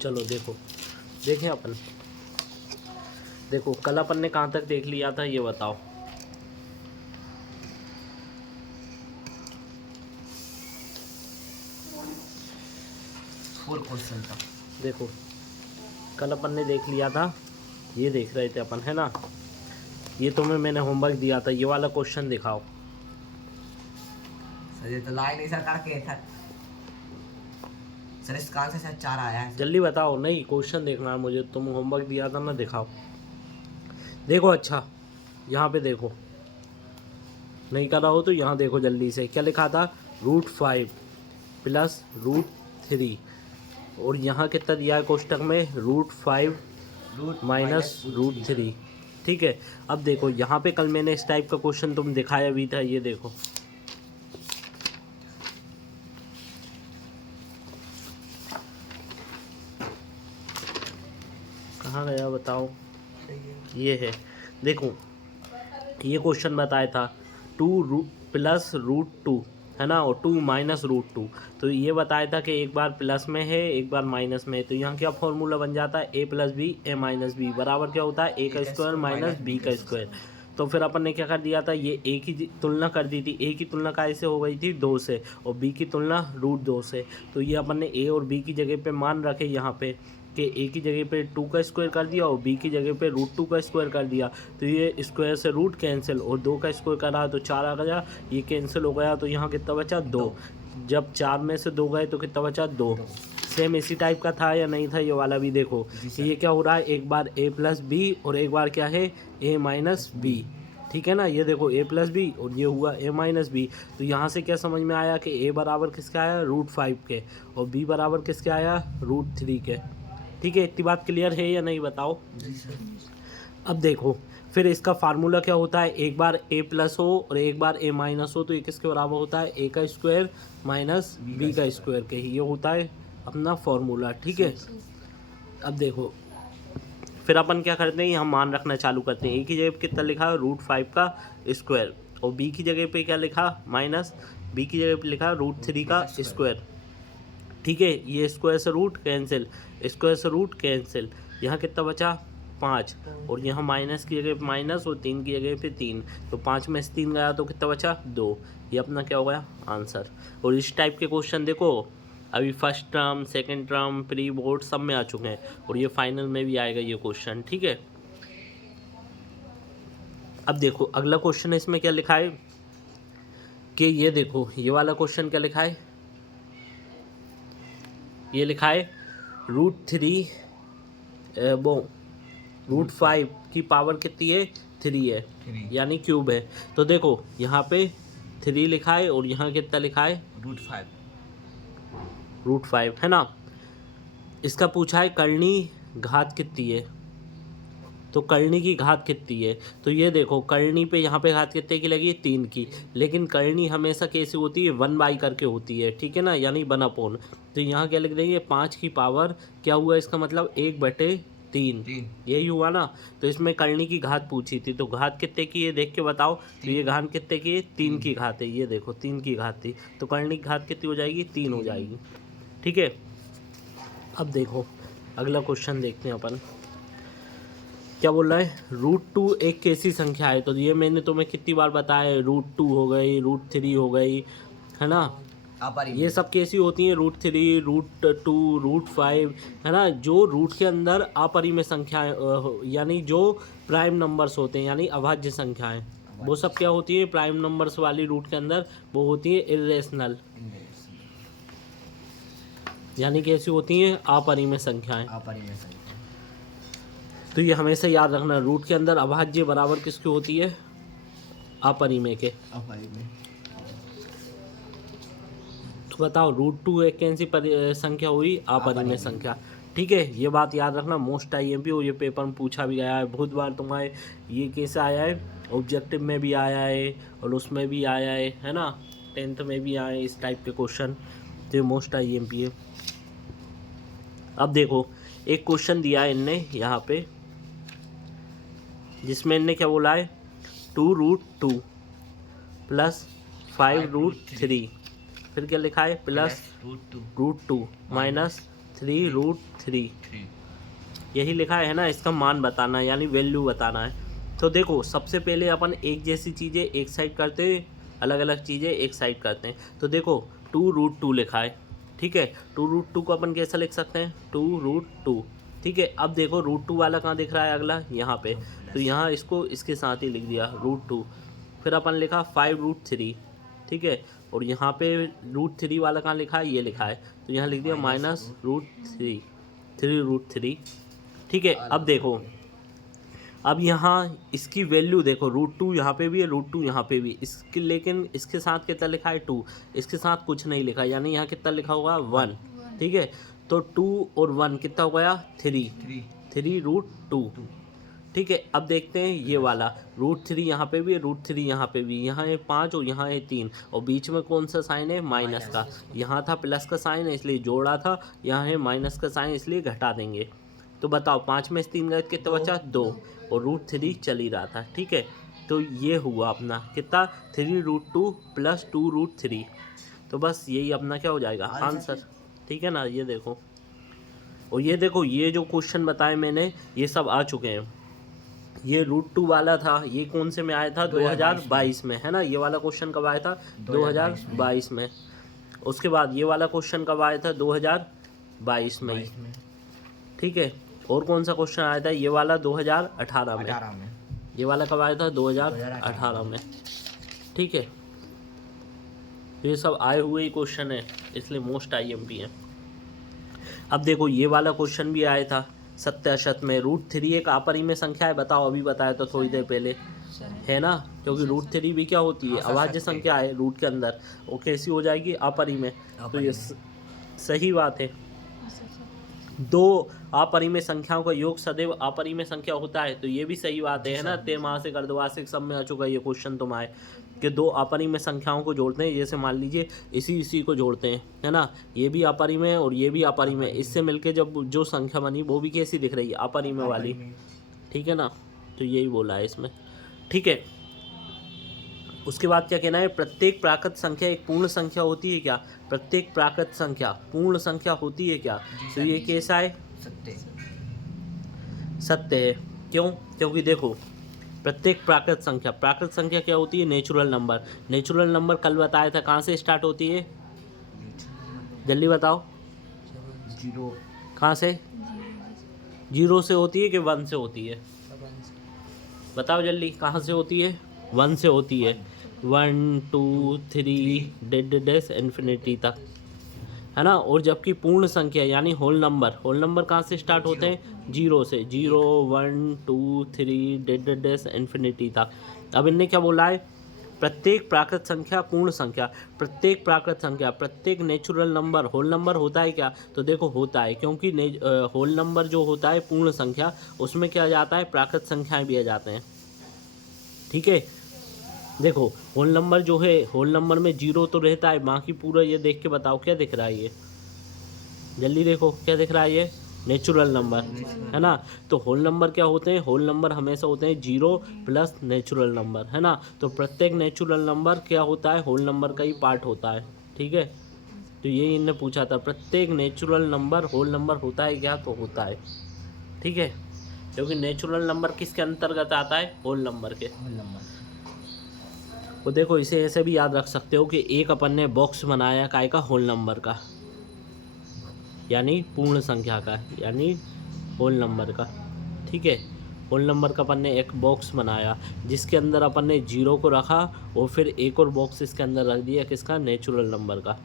चलो देखो, देखें अपन, देखो कल अपन ने कहाँ तक देख लिया था ये बताओ। फोर क्वेश्चन था। देखो कल अपन ने देख लिया था, ये देख रहे थे अपन, है ना। ये तुम्हें मैंने होमवर्क दिया था, ये वाला क्वेश्चन दिखाओ। सर ये तो लाइन नहीं सर करके था सर, इसका आंसर शायद 4 आया है। जल्दी बताओ, नहीं क्वेश्चन देखना है मुझे, तुम होमवर्क दिया था ना, दिखाओ। देखो अच्छा, यहाँ पे देखो, नहीं कर रहा हो तो यहाँ देखो जल्दी से, क्या लिखा था, √5 प्लस √3, और यहाँ कितना दिया है कोष्टक में, √5 माइनस √3। ठीक है, अब देखो यहाँ पे कल मैंने इस टाइप का क्वेश्चन तुम दिखाया भी था, ये देखो। कहाँ गया बताओ, ये है, देखो ये क्वेश्चन बताया था 2 प्लस √2, है ना, और 2 माइनस √2। तो ये बताया था कि एक बार प्लस में है एक बार माइनस में है, तो यहाँ क्या फॉर्मूला बन जाता है, a plus b a minus b बराबर क्या होता है, a का स्क्वायर माइनस b का स्क्वायर। तो फिर अपन ने क्या कर दिया था, ये a की तुलना कर दी थी, a की तुलना कैसे हो गई थी, 2 से, और b की तुलना √2 से। तो ये अपन ने a और b की जगह पे मान रखे यहाँ पे, कि a की जगह पे 2 का स्क्वायर कर दिया और b की जगह पे √2 का स्क्वायर कर दिया। तो ये स्क्वायर से रूट कैंसिल, और 2 का स्क्वायर करा तो 4 आ गया, ये कैंसिल हो गया, तो यहाँ कितना बचा, 2। जब 4 में से 2 गए तो कितना बचा, 2। सेम इसी टाइप का था या नहीं था, ये वाला भी देखो, ये क्या हो रहा है, एक बार a प्लस बी और एक बार क्या है, a माइनस बी। ठीक है ना, ये देखो a प्लस बी और ये हुआ a माइनस बी। तो यहाँ से क्या समझ में आया कि a बराबर किसके आया, √5 के, और b बराबर किसके आया, √3 के। ठीक है, इतनी बात क्लियर है या नहीं बताओ। अब देखो फिर इसका फार्मूला क्या होता है, एक बार a प्लस हो और एक बार a माइनस हो, तो ये किसके बराबर होता है, a का स्क्वायर माइनस b का स्क्वायर के, ही ये होता है अपना फार्मूला। ठीक है, अब देखो फिर अपन क्या करते हैं, हम मान रखना चालू करते हैं। a की जगह पे कितना लिखा है, √5 का स्क्वायर, और b की जगह पे क्या लिखा, माइनस b की जगह पे लिखा √3 का स्क्वायर। ठीक है, ये स्क्वायर से रूट कैंसिल, स्क्वायर से रूट कैंसिल, यहाँ कितना बचा, 5, और यहाँ माइनस की जगह पे माइनस और 3 की जगह पे 3, तो 5 में से 3 गया तो कितना बचा, 2। ये अपना क्या हो गया, आंसर। और इस टाइप के क्वेश्चन देखो अभी first term second term pre board सब में आ चुके हैं, और ये फाइनल में भी आएगा ये क्वेश्चन। ठीक है, अब देखो अगला क्वेश्चन इसमें क्या लिखा है, कि ये देखो ये वाला क्वेश्चन क्या लिखा है, ये लिखा है √3 वो √5 की पावर कितनी है, 3 है, यानी क्यूब है। तो देखो यहाँ पे 3 लिखा है और यहाँ कितना लिखा है, √5 है ना। इसका पूछा है करनी घात कितनी है, तो करनी की घात कितनी है, तो ये देखो करनी पे यहाँ पे घात कितने की लगी, 3 की, लेकिन करनी हमेशा कैसी होती है, 1/, करके होती है। ठीक है ना, यानी 1/। तो यहाँ क्या लिख देंगे, 5 की पावर क्या हुआ, इसका मतलब 1/3, यही हुआ ना। तो इसमें करनी की घात पूछी थी, तो घात कितने की है देख के बताओ, तो ये घात कितने की है, 3 की घात है, ये देखो 3 की घात थी, तो करनी की घात कितनी हो जाएगी, 3 हो जाएगी। ठीक है, अब देखो अगला क्वेश्चन देखते हैं अपन, क्या बोल रहा है, √2 एक कैसी संख्या है, तो ये मैंने तुम्हें कितनी बार बताया, √2 हो गई, √3 हो गई, है ना, ये सब कैसी होती हैं, √3 √2 √5, है ना, जो रूट के अंदर अपरिमेय संख्याएं यानी जो प्राइम नंबर्स होते हैं, यानी अभाज्य संख्याएं, वो सब क्या होती है, प्राइम नंबर्स वाली रूट के अंदर वो होती है इरेशनल, यानी कैसी होती हैं, अपरिमेय संख्याएं। तो ये हमेशा याद रखना, रूट के अंदर अभाज्य बराबर किसकी होती है, अपरिमेय के। तो बताओ √2 एक कैसी संख्या हुई, अपरिमेय संख्या। ठीक है, ये बात याद रखना, मोस्ट IMP, और ये पेपर में पूछा भी गया है बहुत बार तुम्हारे, ये कैसे आया है, ऑब्जेक्टिव में भी आया है और उसमें भी आया है ना, 10th में भी आए इस टाइप के क्वेश्चन, तो ये मोस्ट IMP है। अब देखो एक क्वेश्चन दिया है इनने यहाँ पे, जिसमें इनने क्या बोला है, 2√2 प्लस 5√3, फिर क्या लिखा है, प्लस √2 माइनस 3√3 3 यही लिखा है ना, इसका मान बताना है यानी वैल्यू बताना है। तो देखो सबसे पहले अपन एक जैसी चीज़ें एक साइड करते हैं, अलग अलग चीज़ें एक साइड करते हैं। तो देखो 2√2 लिखा है, ठीक है। 2√2 को अपन कैसा लिख सकते हैं, 2√2, ठीक है। अब देखो √2 वाला कहाँ दिख रहा है, अगला यहाँ पे, तो यहाँ इसको इसके साथ ही लिख दिया √2। फिर अपन लिखा 5√3, ठीक है। और यहाँ पे √3 वाला कहाँ लिखा है, ये लिखा है, तो यहाँ लिख दिया -√3, 3√3, ठीक है। अब देखो, अब यहाँ इसकी वैल्यू देखो, √2 यहाँ पे भी है, √2 यहाँ पे भी, इसके लेकिन इसके साथ कितना लिखा है 2, इसके साथ कुछ नहीं लिखा, यानी यहाँ कितना लिखा होगा 1, ठीक है। तो 2 और 1 कितना हो गया 3√2, ठीक है। अब देखते हैं ये वाला √3 यहाँ पे भी है, √3 यहाँ पे भी, यहाँ है 5 और यहाँ है 3, और बीच में कौन सा साइन है, माइनस का। यहाँ था प्लस का साइन है इसलिए जोड़ा था, यहाँ है माइनस का साइन इसलिए घटा देंगे। तो बताओ 5 में से 3 गए कितना बचा, 2, और √3 चल ही रहा था, ठीक है। तो ये हुआ अपना कितना 3√2 + 2√3, तो बस यही अपना क्या हो जाएगा आंसर, ठीक है ना। ये देखो, और ये देखो ये जो क्वेश्चन बताए मैंने ये सब आ चुके हैं। ये √2 वाला था, ये कौन से में आया था, 2022 में, है ना। ये वाला क्वेश्चन कब आया था, 2022 में। उसके बाद ये वाला क्वेश्चन कब आया था, 2022 में, ठीक है। और कौन सा क्वेश्चन आया था, ये वाला 2018 में। ये वाला कब आया था, 2018 में, ठीक है। ये सब आए हुए ही क्वेश्चन है, इसलिए मोस्ट IMP है। अब देखो ये वाला क्वेश्चन भी आया था सत्य असत में, √3 एक अपरिमेय संख्या है, बताओ, अभी बताया तो थोड़ी देर पहले, है ना। क्योंकि √3 भी क्या होती है, अभाज्य संख्या है रूट के अंदर, वो कैसी हो जाएगी, अपरिमेय। तो ये सही बात है, दो अपरिमेय संख्याओं का योग सदैव अपरिमेय संख्या होता है, तो ये भी सही बात है ना। तेमासिक अर्धवार्षिक सब में आ चुका है ये क्वेश्चन तुम्हारे, कि दो अपरिमेय संख्याओं को जोड़ते हैं, जैसे मान लीजिए इसी को जोड़ते हैं, है ना। ये भी अपरिमेय और ये भी अपरिमेय, इससे मिलके जब जो संख्या बनी वो भी कैसी दिख रही है, अपरिमेय वाली, ठीक है ना। तो यही बोला है इसमें, ठीक है। उसके बाद क्या कहना है, प्रत्येक प्राकृत संख्या एक पूर्ण संख्या होती है क्या, प्रत्येक प्राकृत संख्या पूर्ण संख्या होती है क्या। तो ये कैसा है, सत्य है। क्यों, क्योंकि देखो प्रत्येक प्राकृत संख्या क्या होती है, नेचुरल नंबर। नेचुरल नंबर कल बताया था कहाँ से स्टार्ट होती है, जल्दी बताओ, 0 कहाँ से, 0 से होती है कि 1 से होती है, बताओ जल्दी, कहाँ से होती है, 1 से होती है। 1 2 3 डैश इन्फिनिटी तक, है ना। और जबकि पूर्ण संख्या यानी होल नंबर कहाँ से स्टार्ट होते हैं, 0 से, 0 1 2 3 डैश इन्फिनिटी तक। अब इनने क्या बोला है, प्रत्येक प्राकृत संख्या पूर्ण संख्या, प्रत्येक प्राकृत संख्या, प्रत्येक नेचुरल नंबर होल नंबर होता है क्या, तो देखो होता है, क्योंकि होल नंबर जो होता है पूर्ण संख्या, उसमें क्या आ जाता है, प्राकृत संख्याएं भी आ जाते हैं, ठीक है। देखो होल नंबर जो है, होल नंबर में 0 तो रहता है, बाकी पूरा ये देख के बताओ क्या दिख रहा है, ये जल्दी देखो क्या दिख रहा है, ये नेचुरल नंबर, है ना। तो होल नंबर क्या होते हैं, होल नंबर हमेशा होते हैं 0 + नेचुरल नंबर, है ना। तो प्रत्येक नेचुरल नंबर क्या होता है, होल नंबर का ही पार्ट होता है, ठीक है। तो ये इन्हें पूछा था, प्रत्येक नेचुरल नंबर होल नंबर होता है क्या, तो होता है, ठीक है। क्योंकि नेचुरल नंबर किसके अंतर्गत आता है, होल नंबर के। तो देखो इसे ऐसे भी याद रख सकते हो कि एक अपन ने बॉक्स बनाया काय का, होल नंबर का, यानी पूर्ण संख्या का, यानी होल नंबर का, ठीक है। होल नंबर का अपन ने एक बॉक्स बनाया जिसके अंदर अपन ने 0 को रखा, और फिर एक और बॉक्स इसके अंदर रख दिया किसका, नेचुरल नंबर का,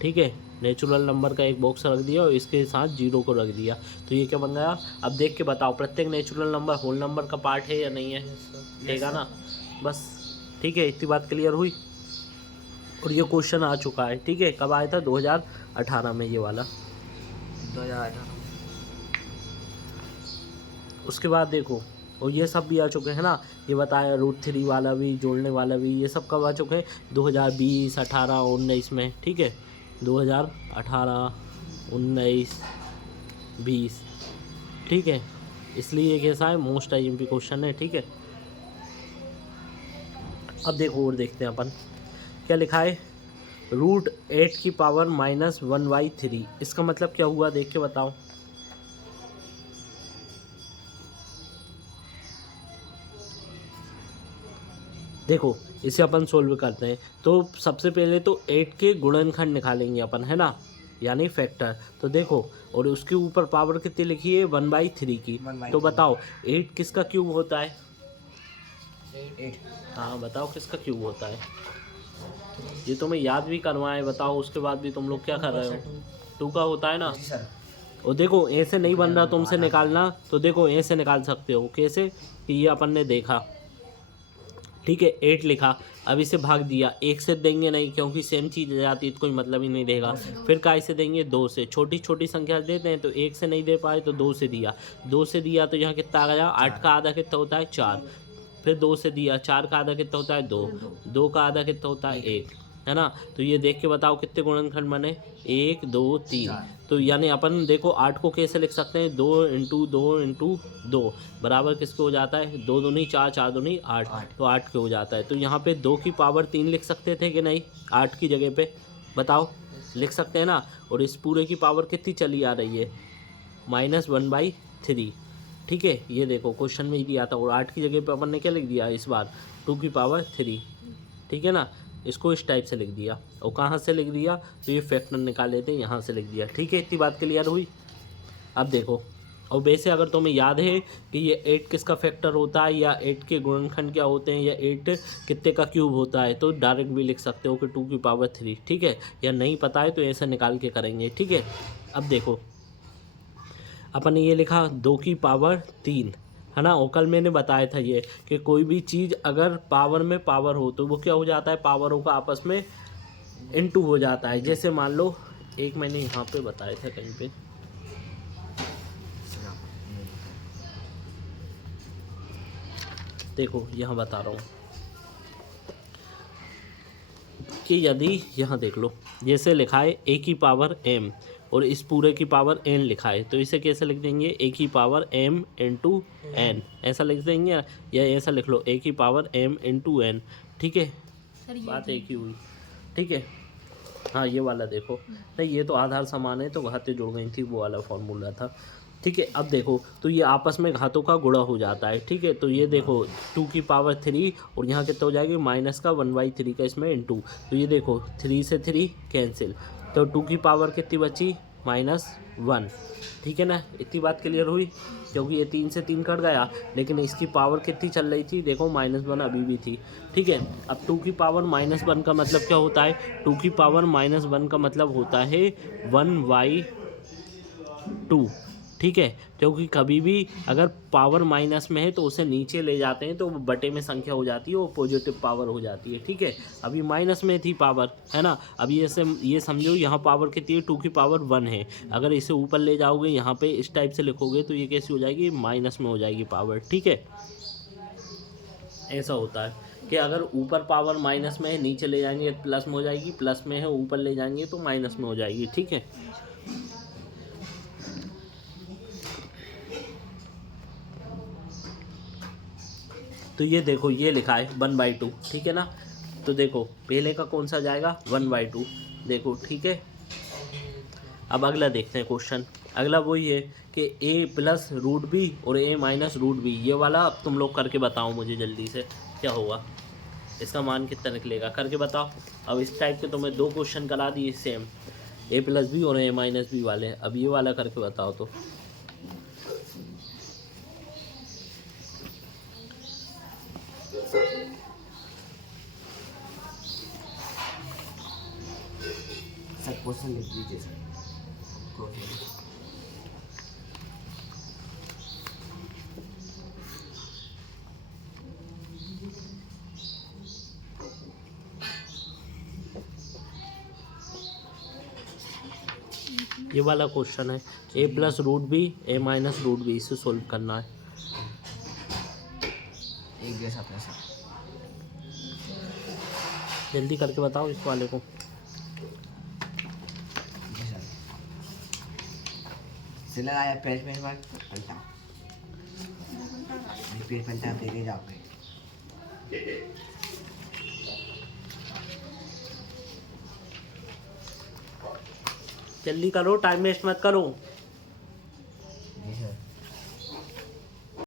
ठीक है। नेचुरल नंबर का एक बॉक्स रख दिया और इसके साथ 0 को रख दिया, तो ये क्या बन गया। अब देख के बताओ प्रत्येक नेचुरल नंबर होल नंबर का पार्ट है या नहीं है, देगा ना, बस, ठीक है। इतनी बात क्लियर हुई। और ये क्वेश्चन आ चुका है, ठीक है। कब आया था, 2018 में ये वाला, 2018। उसके बाद देखो, और ये सब भी आ चुके हैं ना, ये बताया √3 वाला भी, जोड़ने वाला भी, ये सब कब आ चुके हैं, 2020 18 19 में, ठीक है। 2018 19 20, ठीक है। इसलिए ये कैसा है, मोस्ट IMP क्वेश्चन है, ठीक है। अब देखो और देखते हैं अपन क्या लिखा है, रूट 8 की पावर -1/3। इसका मतलब क्या हुआ देख के बताओ। देखो इसे अपन सोल्व करते हैं। तो सबसे पहले तो 8 के गुणनखंड निकालेंगे अपन, है ना, यानी फैक्टर। तो देखो, और उसके ऊपर पावर कितनी लिखी है 1/3 की। 1/3। तो बताओ 8 किसका क्यूब होता है। 8। हाँ बताओ किसका क्यूब होता है। ये तुम्हें याद भी करवाए, बताओ उसके बाद भी तुम लोग क्या कर रहे हो। 2 का होता है ना। जी सर। और देखो ए से नहीं बन रहा तुमसे निकालना, तो देखो ए से निकाल सकते हो। कैसे कि ये अपन ने देखा, ठीक है, 8 लिखा। अब इसे भाग दिया, 1 से देंगे नहीं क्योंकि सेम चीज़ आ जाती है तो कोई मतलब ही नहीं देगा। फिर काय से देंगे 2 से, छोटी छोटी संख्या देते हैं। तो 1 से नहीं दे पाए तो 2 से दिया, 2 से दिया तो यहाँ कितना आ गया 8 का आधा कितना होता है 4। फिर 2 से दिया, 4 का आधा कितना होता है 2, 2 का आधा कितना होता है 1, है ना। तो ये देख के बताओ कितने गुणनखंड बने 1 2 3। तो यानी अपन देखो 8 को कैसे लिख सकते हैं 2 × 2 × 2 बराबर किसके हो जाता है 2 दूनी 4, 4 दूनी 8। तो 8 के हो जाता है। तो यहाँ पे 2 की पावर 3 लिख सकते थे कि नहीं 8 की जगह पे, बताओ लिख सकते हैं ना। और इस पूरे की पावर कितनी चली आ रही है -1/3। ठीक है, ये देखो क्वेश्चन में ही दिया था। और 8 की जगह पे अपन ने क्या लिख दिया इस बार 2 की पावर 3। ठीक है ना, इसको इस टाइप से लिख दिया। और कहाँ से लिख दिया, तो ये फैक्टर निकाले थे यहाँ से लिख दिया। ठीक है, इतनी बात क्लियर हुई। अब देखो, और वैसे अगर तुम्हें याद है कि ये 8 किसका फैक्टर होता है या 8 के गुणनखंड क्या होते हैं या 8 कितने का क्यूब होता है, तो डायरेक्ट भी लिख सकते हो कि 2 की पावर 3। ठीक है, या नहीं पता है तो ऐसे निकाल के करेंगे। ठीक है, अब देखो अपन ने ये लिखा 2 की पावर 3, है ना। और कल मैंने बताया था ये कि कोई भी चीज़ अगर पावर में पावर हो तो वो क्या हो जाता है, पावरों का आपस में इनटू हो जाता है। जैसे मान लो, एक मैंने यहाँ पे बताया था कहीं पे, देखो यहाँ बता रहा हूँ कि यदि यहाँ देख लो, जैसे लिखा है a की पावर m और इस पूरे की पावर n लिखा है, तो इसे कैसे लिख देंगे a की पावर m × n, ऐसा लिख देंगे। या ऐसा लिख लो a की पावर m × n। ठीक है, बात एक ही हुई। ठीक है, हाँ ये वाला देखो, नहीं ये तो आधार समान है तो घातें जुड़ गई थी, वो वाला फॉर्मूला था। ठीक है, अब देखो तो ये आपस में घातों का गुणा हो जाता है। ठीक है, तो ये देखो 2 की पावर 3 और यहाँ कितना हो जाएगी माइनस का 1/3 का इसमें इनटू। तो ये देखो 3 से 3 कैंसिल, तो 2 की पावर कितनी बची -1। ठीक है ना, इतनी बात क्लियर हुई। क्योंकि ये 3 से 3 कट गया, लेकिन इसकी पावर कितनी चल रही थी देखो -1 अभी भी थी। ठीक है, अब 2 की पावर -1 का मतलब क्या होता है, 2 की पावर -1 का मतलब होता है 1/2। ठीक है, क्योंकि कभी भी अगर पावर माइनस में है तो उसे नीचे ले जाते हैं तो वो बटे में संख्या हो जाती है, वो पॉजिटिव पावर हो जाती है। ठीक है, अभी माइनस में थी पावर, है ना। अभी ऐसे ये समझो यहाँ पावर कितनी है 2 की पावर 1 है। अगर इसे ऊपर ले जाओगे यहाँ पे इस टाइप से लिखोगे तो ये कैसी हो जाएगी माइनस में हो जाएगी पावर। ठीक है, ऐसा होता है कि अगर ऊपर पावर माइनस में है नीचे ले जाएंगे प्लस में हो जाएगी, प्लस में है ऊपर ले जाएंगे तो माइनस में हो जाएगी। ठीक है, तो ये देखो ये लिखा है 1/2। ठीक है ना, तो देखो पहले का कौन सा जाएगा 1/2, देखो। ठीक है, अब अगला देखते हैं क्वेश्चन। अगला वही है कि a+√b और a-√b, ये वाला अब तुम लोग करके बताओ मुझे जल्दी से क्या होगा, इसका मान कितना निकलेगा करके बताओ। अब इस टाइप के तुम्हें 2 क्वेश्चन करा दिए सेम, a+b और a-b वाले। अब ये वाला करके बताओ तो। सर क्वेश्चन लिख दीजिए सर। ये वाला क्वेश्चन है a+√b a-√b, इसे सोल्व करना है। एक जैसा था सर। जल्दी करके बताओ इस वाले को। जी सर। सिला आया पेज में बार पलटा, पेज पलटा दे जाओगे। जल्दी करो, टाइम वेस्ट मत करो।